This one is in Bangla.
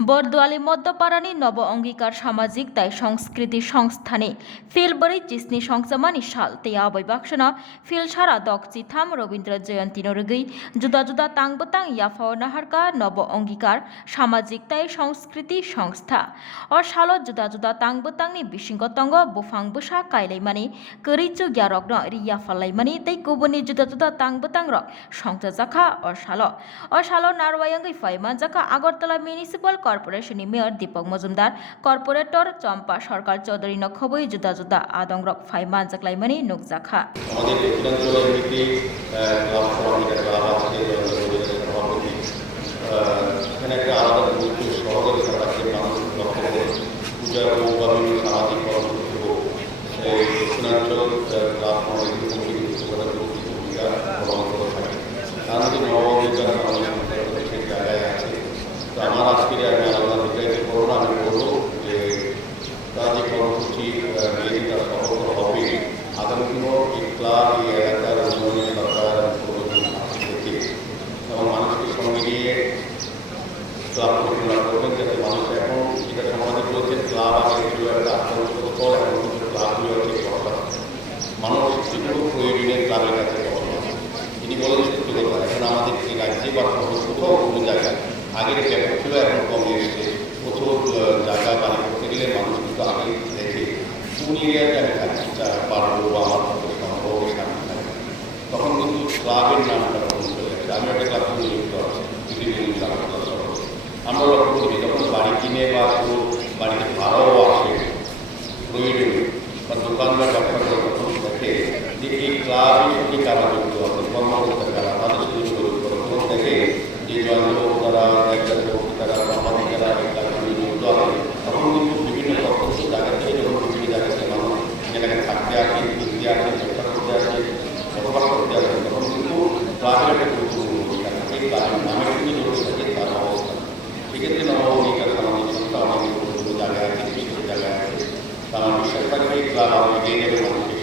বরদোয়ালি মদ্যপারানি নব অঙ্গীকার সামাজিক তাই সংস্কৃতি সংস্থানে। ফিলবরি চিসনি সংসমানি সাল তে আবৈবাকসনা ফিল সারা দক চিথাম রবীন্দ্র জয়ন্তী নরগৈ। জুদা জুদা তাংবতাং ইয়াফাওনাহারকা নব অঙ্গীকার সামাজিক তাই সংস্কৃতি সংস্থা। অ সাল জুদা জুদা তাংবতাংনি বিশিঙ্গতঙ্গ বুফাং বুসা কাইলাইমানি। করিচু গ্যারগ্ন রিয়াফালাইমানি তাই কুবনি জুদা জুদা তাংবতাং রক সংজাজাখা অ সাল অ সাল নারওয়ায়ঙ্গি ফাইমা জাখা আগরতলা মিউনিসিপাল কর্পোরেশনनि মেয়র দীপক মজুমদার, কর্পোরেটর চম্পা সরকার চৌধুরী নক্ষবই জুদা জুদা আদং রক ফাইমা জাকলাইমানি নুকজাখা। আমাদের দক্ষিণাঞ্চলে এমনিতে ক্লাব সভাপতি ক্লাব আছে জনগণের সভাপতি আহ, এখানে একটা আলাদা গুরুত্ব সহজে থাকছে মানুষ লক্ষ্য করে পূজা হোক বা বিভিন্ন সামাজিক কর্মসূচি হোক এই দক্ষিণাঞ্চল আহ, ক্লাব সমিতি কমিটি গুরুত্বপূর্ণ ভূমিকা পালন করে থাকে তার মধ্যে নববিজ্ঞান সমাজ সংস্থার সেই জায়গায় আছে তো আমার আজকের আমি আলাদা বিজ্ঞানী করব না আমি বলব যে তার যে কর্মসূচি নিয়ে তার সফল হবে। আগামী দিনও এই ক্লাব এই এলাকার উন্নয়নে সরকার থেকে এবং মানুষকে সঙ্গে নিয়ে ক্লাব পরিচালনা করবেন, যাতে মানুষ এখন যেটা সমাজে রয়েছে ক্লাব আগে ছিল একটা আত্মবিশ্বাস এখন ক্লাবগুলো হচ্ছে সরকার। মানুষ যেগুলো প্রয়োজনীয় ক্লাবের কাছে তিনি বলেন এখন আমাদের এই রাজ্যে বা কোথাও জায়গায় আগের ব্যাপক ছিল, এখন কমে এসেছে প্রচুর আহ, জায়গা বাড়ি করতে গেলে মানুষ কিন্তু আগে দেখে কোন এরিয়াতে আমি পারব বা আমার পক্ষে সামনে তখন কিন্তু ক্লাবের নামটা তখন চলে আসছে আমি একটা ক্লাব সঙ্গে যুক্ত আছি খেলাধুলা আমরা লক্ষ্য করি যখন বাড়ি কিনে বা কেউ বাড়িতে ভাড়াও আসে প্রয়োজনীয় বা দোকান বা তখন দেখে যে এই ক্লাবের সঙ্গে কারা যুক্ত আছে কর্মকর্তা কারা তাদের করে তখন দেখে যে জয়ন্ত তারা একটা তারা সামাজিক যারা এই ক্লাবের সঙ্গে যুক্ত আছে তখন কিন্তু বিভিন্ন প্রত্যক্ষ জায়গা থেকে যখন বিভিন্ন জায়গা থেকে মানুষ যেখানে থাকতে আসে কিনতে আসে ব্যবসা করতে আসে বসবাস করতে আসে তখন কিন্তু ক্লাবের একটা গুরুত্বপূর্ণ ভূমিকা থাকে ক্লাবের নামের সঙ্গে জড়িত থাকে তার অবস্থান সেক্ষেত্রে নবভূমিকার সামাজিক সংস্থা অনেক গুরুত্বপূর্ণ জায়গায় আছে বিশেষ জায়গায় আছে তা আমার বিশ্বাস থাকবে ক্লাব আরও এগিয়ে যাবে মানুষকে